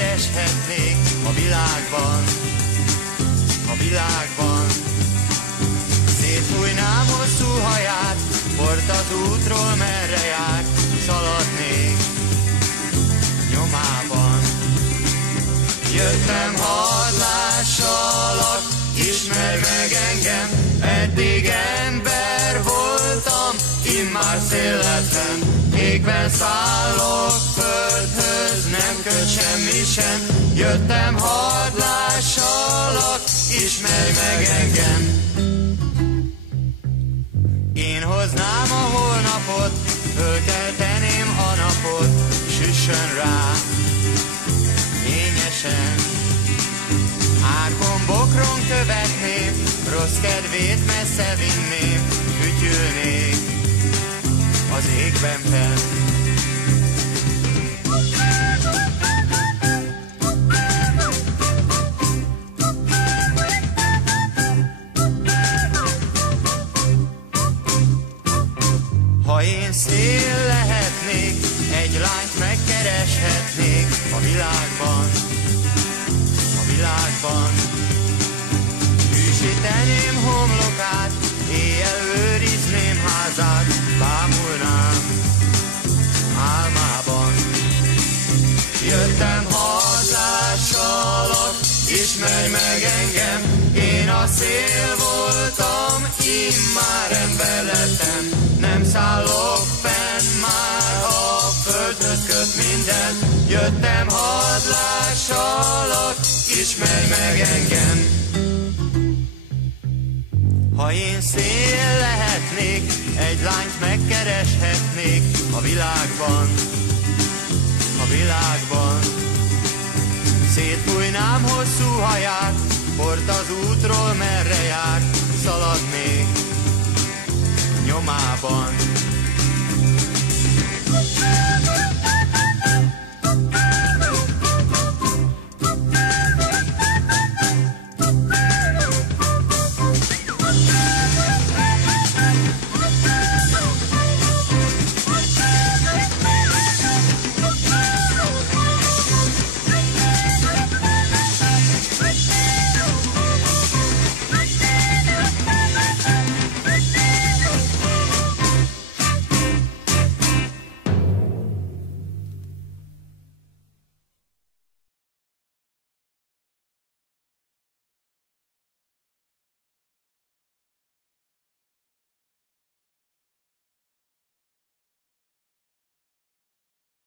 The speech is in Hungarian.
megkereshetnék a világban, a világban. Szétfújnám hosszú haját, port az útról, merre jár, szaladnék nyomában. Jöttem, hadd lássalak, ismerj meg engem, eddig ember voltam, immár szél lettem. Égben szállok, földhöz nem köt semmi sem. Jöttem, hadd lássalak, ismerj meg engem. Én hoznám a holnapot, fölkelteném a napot, süssön rá fényesen. Árkon bokron követném, rossz kedvét messze vinném, fütyülnék az égben fenn. Ha én szél lehetnék, egy lányt megkereshetnék a világban, a világban. Hűsíteném homlokát, éjjel őrizném házát, bámulnám álmában. Jöttem, hadd lássalak, ismerj meg engem, én a szél voltam, immár ember lettem. Nem szállok fenn, már a földhöz köt minden. Jöttem, hadd lássalak, ismerj meg engem. Ha én szél lehetnék, egy lányt megkereshetnék a világban, a világban. Szétfújnám hosszú haját, port az útról, merre jár, szaladnék nyomában.